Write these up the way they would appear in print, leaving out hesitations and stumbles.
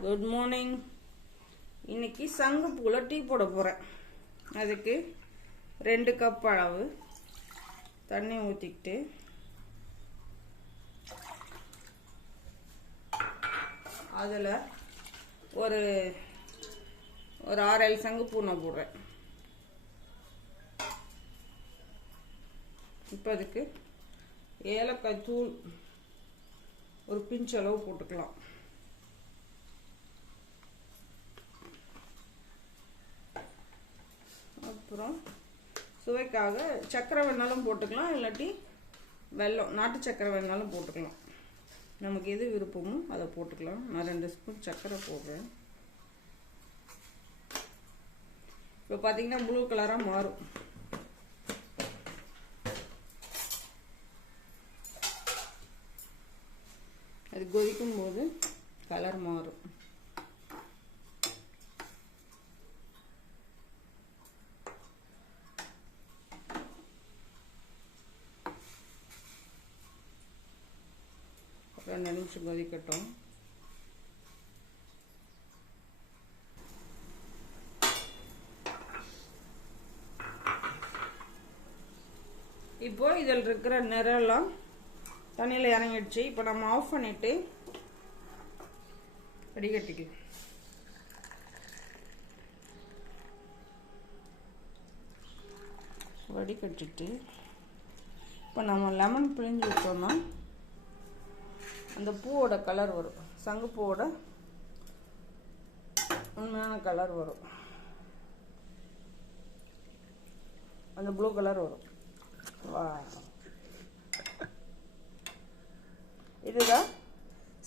Good morning. இன்னைக்கு சங்குப்பூல tea போட போகிறேன். அதுக்கு 2 கப் அளவு தண்ணி ஊற்றிக்கிட்டு அதில் ஒரு 6-7 சங்குப்பூ நான் போடுறேன். இப்போ அதுக்கு ஏலக்காய் தூள் ஒரு பிஞ்ச் அளவு போட்டுக்கலாம். அப்புறம் சுவைக்காக சர்க்கரை வேணாலும் போட்டுக்கலாம், இல்லாட்டி வெல்லம் நாட்டு சர்க்கரை வேணாலும் போட்டுக்கலாம். நமக்கு எது விருப்பமோ அதை போட்டுக்கலாம். நான் 2 ஸ்பூன் சர்க்கரை போடுறேன். இப்போ பார்த்தீங்கன்னா ப்ளூ கலராக மாறும். அது கொதிக்கும் போது கலர் மாறும். ஒரு 2 நிமிஷம் கொதிக்கட்டும். இப்போ இதில் இருக்கிற நிறம்லாம் தண்ணியில் இறங்கிடுச்சு. இப்போ நம்ம ஆஃப் பண்ணிட்டு வடிகட்டிக்கலாம். வடிகட்டிட்டு இப்போ நம்ம லெமன் பிழிஞ்சு விட்டோம்னா அந்த பூவோட கலர் வரும். சங்குப்பூவோட உண்மையான கலர் வரும். அந்த ப்ளூ கலர் வரும். வா, இதுதான்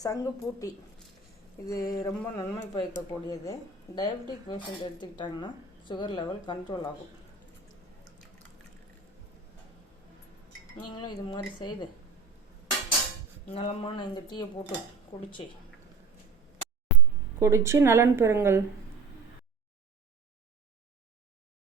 சங்குப்பூ டீ. இது ரொம்ப நன்மை பயக்கக்கூடியது. டயபெட்டிக் பேஷண்ட் எடுத்துக்கிட்டாங்கன்னா சுகர் லெவல் கண்ட்ரோல் ஆகும். நீங்களும் இது மாதிரி செய்து நலமான இந்த டீயை போட்டு குடிச்சு நலன் பெறுங்கள்.